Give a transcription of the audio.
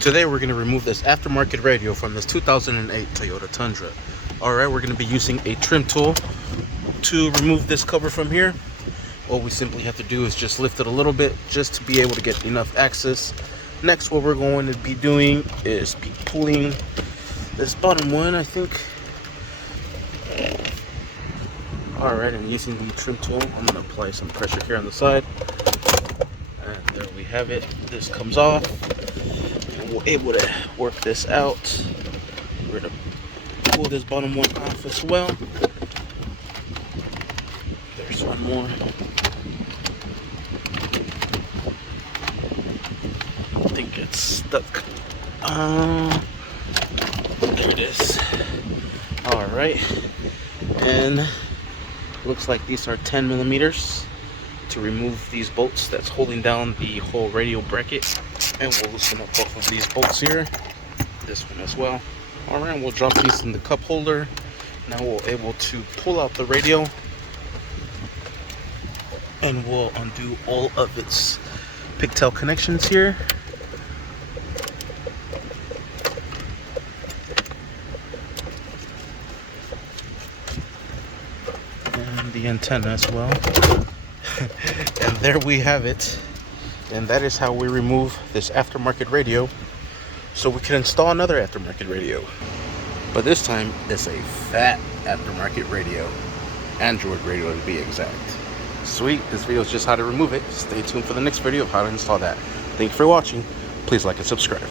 Today we're going to remove this aftermarket radio from this 2008 Toyota Tundra. Alright, we're going to be using a trim tool to remove this cover from here. All we simply have to do is just lift it a little bit just to be able to get enough access. Next, what we're going to be doing is be pulling this bottom one, I think. Alright, and using the trim tool, I'm going to apply some pressure here on the side. And there we have it. This comes off. And we're able to work this out. We're going to pull this bottom one off as well. There's one more. I think it's stuck. There it is. Alright. And looks like these are 10 millimeters to remove these bolts that's holding down the whole radio bracket. And we'll loosen up both of these bolts here. This one as well. Alright, we'll drop these in the cup holder. Now we're able to pull out the radio. And we'll undo all of its pigtail connections here. And the antenna as well. And there we have it. And that is how we remove this aftermarket radio, so we can install another aftermarket radio. But this time it's a fat aftermarket radio. Android radio to be exact. Sweet, this video is just how to remove it. Stay tuned for the next video of how to install that. Thank you for watching. Please like and subscribe.